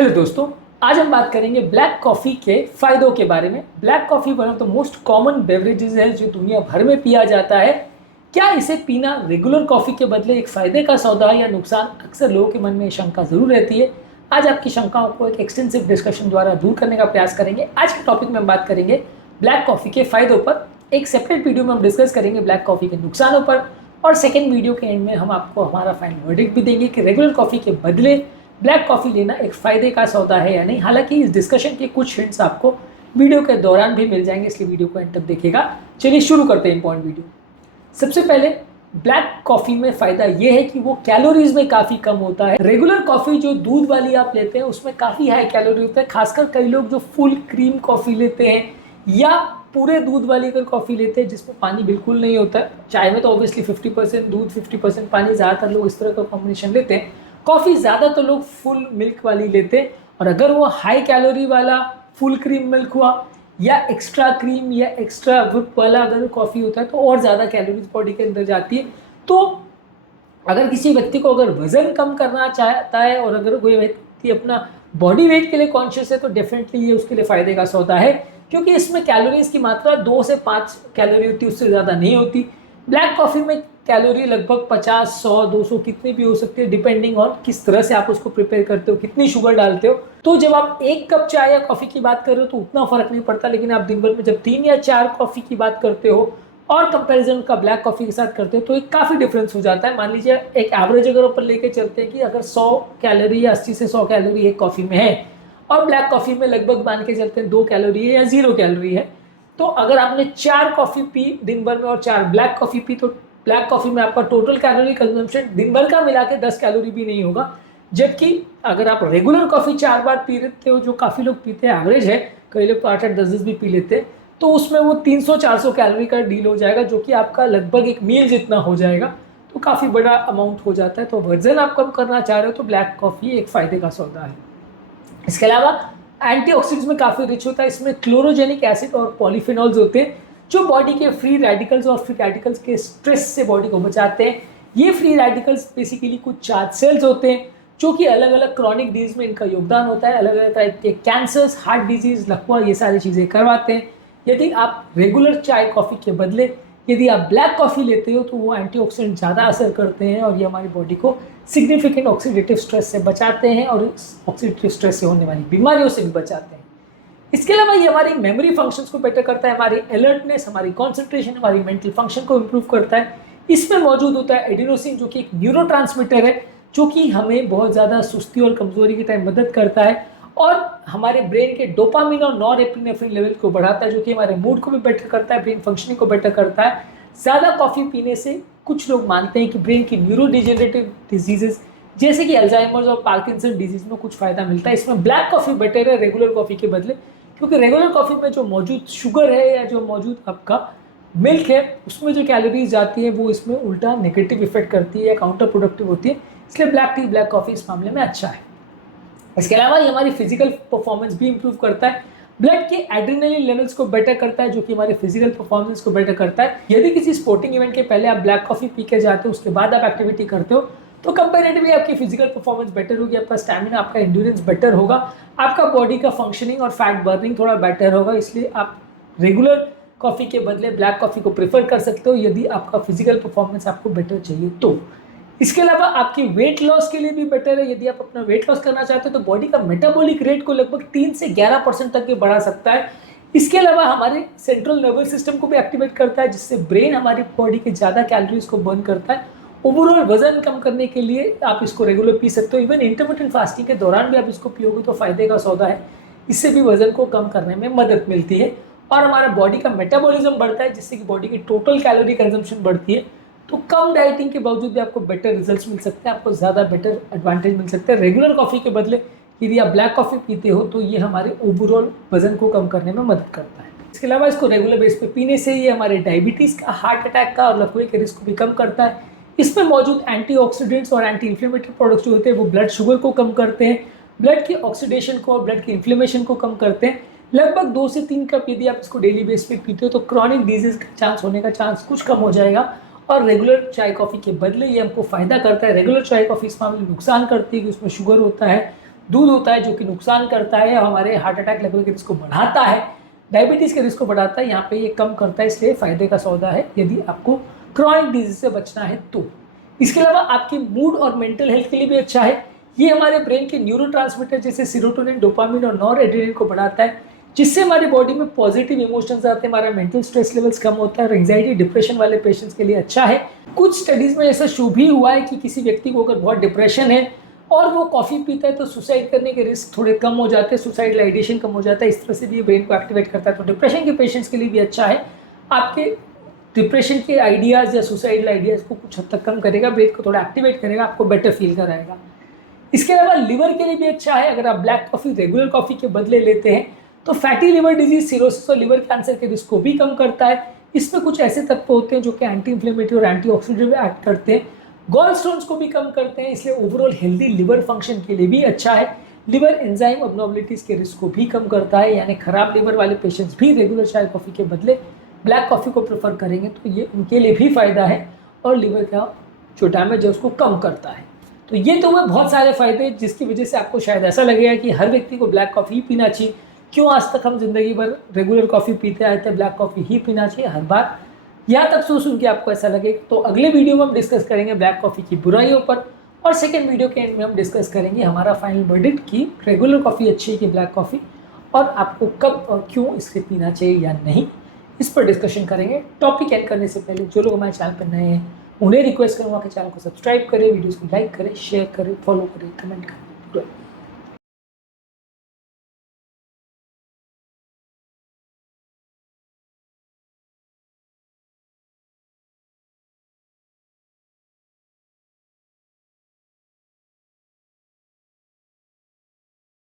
Hello दोस्तों, आज हम बात करेंगे ब्लैक कॉफ़ी के फ़ायदों के बारे में। Black coffee one of the most common beverages है जो दुनिया भर में पिया जाता है। क्या इसे पीना रेगुलर कॉफ़ी के बदले एक फ़ायदे का सौदा है या नुकसान? अक्सर लोगों के मन में शंका ज़रूर रहती है। आज आपकी शंकाओं को एक एक्सटेंसिव डिस्कशन द्वारा दूर करने का प्रयास करेंगे। आज के टॉपिक में हम बात करेंगे ब्लैक कॉफ़ी के फ़ायदों पर। एक सेपरेट वीडियो में हम डिस्कस करेंगे ब्लैक कॉफ़ी के नुकसानों पर, और सेकेंड वीडियो के एंड में हम आपको हमारा फाइनल वर्डिक्ट भी देंगे कि रेगुलर कॉफ़ी के बदले ब्लैक कॉफ़ी लेना एक फ़ायदे का सौदा है या नहीं। हालांकि इस डिस्कशन के कुछ हिंट्स आपको वीडियो के दौरान भी मिल जाएंगे, इसलिए वीडियो को एंड तक देखिएगा। चलिए शुरू करते हैं इंपॉर्टेंट वीडियो। सबसे पहले ब्लैक कॉफ़ी में फ़ायदा ये है कि वो कैलोरीज में काफ़ी कम होता है। रेगुलर कॉफ़ी जो दूध वाली आप लेते हैं उसमें काफ़ी हाई कैलोरी होता है। खासकर कई लोग जो फुल क्रीम कॉफ़ी लेते हैं या पूरे दूध वाली अगर कॉफ़ी लेते हैं जिसमें पानी बिल्कुल नहीं होता है। चाय में तो ऑब्वियसली 50% दूध 50% पानी, ज़्यादातर लोग इस तरह का कॉम्बिनेशन लेते हैं। कॉफ़ी ज़्यादा तो लोग फुल मिल्क वाली लेते हैं, और अगर वो हाई कैलोरी वाला फुल क्रीम मिल्क हुआ या एक्स्ट्रा क्रीम या एक्स्ट्रा व्हिप वाला अगर कॉफ़ी होता है तो और ज़्यादा कैलोरीज बॉडी के अंदर जाती है। तो अगर किसी व्यक्ति को अगर वज़न कम करना चाहता है और अगर कोई व्यक्ति अपना बॉडी वेट के लिए कॉन्शियस है तो डेफिनेटली ये उसके लिए फ़ायदे का सौदा है, क्योंकि इसमें कैलोरीज की मात्रा 2 से 5 कैलोरी होती है, उससे ज़्यादा नहीं होती। ब्लैक कॉफ़ी में कैलोरी लगभग 50, 100, 200 कितनी भी हो सकती है, डिपेंडिंग ऑन किस तरह से आप उसको प्रिपेयर करते हो, कितनी शुगर डालते हो। तो जब आप एक कप चाय या कॉफ़ी की बात कर रहे हो तो उतना फ़र्क नहीं पड़ता, लेकिन आप दिन भर में जब 3 या 4 कॉफ़ी की बात करते हो और कंपैरिजन का ब्लैक कॉफ़ी के साथ करते हो तो एक काफ़ी डिफरेंस हो जाता है। मान लीजिए एक एवरेज अगर ऊपर लेके चलते हैं कि अगर 100 कैलोरी या 80 से 100 कैलोरी एक कॉफ़ी में है और ब्लैक कॉफ़ी में लगभग मान के चलते हैं 2 कैलोरी है या 0 कैलोरी है, तो अगर आपने 4 कॉफ़ी पी दिन भर में और 4 ब्लैक कॉफ़ी पी तो ब्लैक कॉफ़ी में आपका टोटल कैलोरी कंजम्पशन दिन भर का मिला के 10 कैलोरी भी नहीं होगा। जबकि अगर आप रेगुलर कॉफ़ी 4 बार पी लेते हो, जो काफ़ी लोग पीते हैं, एवरेज है, कई लोग तो 8-8, 10-10 भी पी लेते हैं, तो उसमें वो 300-400 कैलोरी का डील हो जाएगा, जो कि आपका लगभग एक मील जितना हो जाएगा। तो काफ़ी बड़ा अमाउंट हो जाता है। तो वजन आप कम करना चाह रहे हो तो ब्लैक कॉफ़ी एक फ़ायदे का सौदा है। इसके अलावा एंटीऑक्सीडेंट्स में काफ़ी रिच होता है। इसमें क्लोरोजेनिक एसिड और पॉलीफिनॉल्स होते हैं जो बॉडी के फ्री रेडिकल्स और फ्री रेडिकल्स के स्ट्रेस से बॉडी को बचाते हैं। ये फ्री रेडिकल्स बेसिकली कुछ चार्ज सेल्स होते हैं जो कि अलग अलग क्रॉनिक डिजीज में इनका योगदान होता है। अलग अलग टाइप के कैंसर्स, हार्ट डिजीज, लकवा, ये सारी चीज़ें करवाते हैं। यदि आप रेगुलर चाय कॉफ़ी के बदले यदि आप ब्लैक कॉफ़ी लेते हो तो वो एंटीऑक्सीडेंट ज़्यादा असर करते हैं और ये हमारी बॉडी को सिग्निफिकेंट ऑक्सीडेटिव स्ट्रेस से बचाते हैं और ऑक्सीडेटिव स्ट्रेस से होने वाली बीमारियों से भी बचाते हैं। इसके अलावा ये हमारी मेमोरी फंक्शंस को बेटर करता है, हमारी अलर्टनेस, हमारी कॉन्सेंट्रेशन, हमारी मेंटल फंक्शन को इम्प्रूव करता है। इसमें मौजूद होता है एडिनोसिन जो कि एक न्यूरोट्रांसमीटर है, जो कि हमें बहुत ज़्यादा सुस्ती और कमज़ोरी के टाइम मदद करता है और हमारे ब्रेन के डोपामिन और नॉरएपिनेफ्रिन लेवल को बढ़ाता है, जो कि हमारे मूड को भी बेटर करता है, ब्रेन फंक्शनिंग को बेटर करता है। ज़्यादा कॉफ़ी पीने से कुछ लोग मानते हैं कि ब्रेन की न्यूरोडिजेनरेटिव डिजीजेस जैसे कि अल्जाइमर्स और पार्किंसन डिजीज में कुछ फ़ायदा मिलता है। इसमें ब्लैक कॉफ़ी बेटर है रेगुलर कॉफ़ी के बदले, क्योंकि रेगुलर कॉफ़ी में जो मौजूद शुगर है या जो मौजूद आपका मिल्क है उसमें जो कैलोरीज जाती है वो इसमें उल्टा नेगेटिव इफेक्ट करती है या काउंटर प्रोडक्टिव होती है। इसलिए ब्लैक टी, ब्लैक कॉफ़ी इस मामले में अच्छा है। इसके अलावा ये हमारी फिजिकल परफॉर्मेंस भी इंप्रूव करता है। ब्लड के एड्रेनलिन लेवल्स को बेटर करता है, जो कि हमारे फिजिकल परफॉर्मेंस को बेटर करता है। यदि किसी स्पोर्टिंग इवेंट के पहले आप ब्लैक कॉफ़ी पी के जाते हो, उसके बाद आप एक्टिविटी करते हो, तो कंपेरेटिवली आपकी फिजिकल परफॉर्मेंस बेटर होगी, आपका स्टैमिना, आपका एंड्योरेंस बेटर होगा, आपका बॉडी का फंक्शनिंग और फैट बर्निंग थोड़ा बेटर होगा। इसलिए आप रेगुलर कॉफ़ी के बदले ब्लैक कॉफ़ी को प्रेफर कर सकते हो यदि आपका फिजिकल परफॉर्मेंस आपको बेटर चाहिए तो। इसके अलावा आपकी वेट लॉस के लिए भी बेटर है। यदि आप अपना वेट लॉस करना चाहते हो तो बॉडी का मेटाबॉलिक रेट को लगभग 3 से 11% तक भी बढ़ा सकता है। इसके अलावा हमारे सेंट्रल नर्वस सिस्टम को भी एक्टिवेट करता है, जिससे ब्रेन हमारी बॉडी के ज़्यादा कैलोरीज को बर्न करता है। ओवरऑल वजन कम करने के लिए आप इसको रेगुलर पी सकते हो। इवन इंटरमिटेंट फास्टिंग के दौरान भी आप इसको पियोगे तो फायदे का सौदा है। इससे भी वजन को कम करने में मदद मिलती है और हमारा बॉडी का मेटाबॉलिज्म बढ़ता है, जिससे कि बॉडी की टोटल कैलोरी कंजम्पशन बढ़ती है। तो कम डाइटिंग के बावजूद भी आपको बेटर रिजल्ट्स मिल सकते हैं, आपको ज़्यादा बेटर एडवांटेज मिल सकता है। रेगुलर कॉफ़ी के बदले यदि आप ब्लैक कॉफ़ी पीते हो तो ये हमारे ओवरऑल वजन को कम करने में मदद करता है। इसके अलावा इसको रेगुलर बेस पे पीने से ये हमारे डायबिटीज़ का, हार्ट अटैक का और लकवे के रिस्क को भी कम करता है। इसमें मौजूद एंटीऑक्सीडेंट्स और एंटी इन्फ्लेमेटरी प्रोडक्ट्स जो होते हैं वो ब्लड शुगर को कम करते हैं, ब्लड की ऑक्सीडेशन को और ब्लड की इन्फ्लेमेशन को कम करते हैं। लगभग 2 से 3 कप यदि आप इसको डेली बेस पे पीते हो तो क्रॉनिक डिजीज का चांस होने का चांस कुछ कम हो जाएगा। और रेगुलर चाय कॉफ़ी के बदले ये हमको फ़ायदा करता है। रेगुलर चाय कॉफ़ी इस मामले में नुकसान करती है कि उसमें शुगर होता है, दूध होता है जो कि नुकसान करता है, हमारे हार्ट अटैक लेवल के रिस्क को बढ़ाता है, डायबिटीज़ के रिस्क को बढ़ाता है, यहाँ पे ये कम करता है, इसलिए फ़ायदे का सौदा है यदि आपको क्रॉनिक डिजीज से बचना है तो। इसके अलावा आपकी मूड और मेंटल हेल्थ के लिए भी अच्छा है। ये हमारे ब्रेन के न्यूरोट्रांसमीटर जैसे सीरोटोनिन, डोपामिन और नॉरएड्रेनालिन को बढ़ाता है, जिससे हमारी बॉडी में पॉजिटिव इमोशंस आते हैं, हमारा मेंटल स्ट्रेस लेवल्स कम होता है और एंग्जाइटी डिप्रेशन वाले पेशेंट्स के लिए अच्छा है। कुछ स्टडीज़ में ऐसा शो भी हुआ है कि किसी व्यक्ति को अगर बहुत डिप्रेशन है और वो कॉफ़ी पीता है तो सुसाइड करने के रिस्क थोड़े कम हो जाते हैं, सुसाइडल आइडिएशन कम हो जाता है, इस तरह से भी ये ब्रेन को एक्टिवेट करता है। तो डिप्रेशन के पेशेंट्स के लिए भी अच्छा है, आपके डिप्रेशन के आइडियाज़ या सुसाइडल आइडियाज़ को कुछ हद तक कम करेगा, ब्रेन को थोड़ा एक्टिवेट करेगा, आपको बेटर फील कराएगा। इसके अलावा लिवर के लिए भी अच्छा है। अगर आप ब्लैक कॉफ़ी रेगुलर कॉफ़ी के बदले लेते हैं तो फैटी लिवर डिजीज, सिरोसिस और लिवर कैंसर के रिस्क को भी कम करता है। इसमें कुछ ऐसे तत्व होते हैं जो कि एंटी इन्फ्लेमेटरी और एंटीऑक्सीडेंटिव एक्ट करते हैं, गॉल स्टोन्स को भी कम करते हैं, इसलिए ओवरऑल हेल्दी लिवर फंक्शन के लिए भी अच्छा है। लिवर एंजाइम अबनॉर्मलिटीज़ के रिस्क को भी कम करता है, यानी खराब लिवर वाले पेशेंट्स भी रेगुलर चाय कॉफ़ी के बदले ब्लैक कॉफ़ी को प्रेफर करेंगे तो ये उनके लिए भी फ़ायदा है और लिवर का जो डैमेज है उसको कम करता है। तो ये तो हुए बहुत सारे फ़ायदे जिसकी वजह से आपको शायद ऐसा लगेगा कि हर व्यक्ति को ब्लैक कॉफ़ी ही पीना चाहिए। क्यों आज तक हम जिंदगी भर रेगुलर कॉफ़ी पीते आए थे, ब्लैक कॉफ़ी ही पीना चाहिए हर बार, यहाँ तक सुन के आपको ऐसा लगे। तो अगले वीडियो में हम डिस्कस करेंगे ब्लैक कॉफ़ी की बुराइयों पर और सेकेंड वीडियो के एंड में हम डिस्कस करेंगे हमारा फाइनल वर्डिक्ट की रेगुलर कॉफ़ी अच्छी है कि ब्लैक कॉफ़ी, और आपको कब और क्यों इसे पीना चाहिए या नहीं, इस पर डिस्कशन करेंगे। टॉपिक एंड करने से पहले जो लोग हमारे चैनल पर नए हैं उन्हें रिक्वेस्ट करूँगा कि चैनल को सब्सक्राइब करें, वीडियोज़ को लाइक करें, शेयर करें, फॉलो करें, कमेंट करें।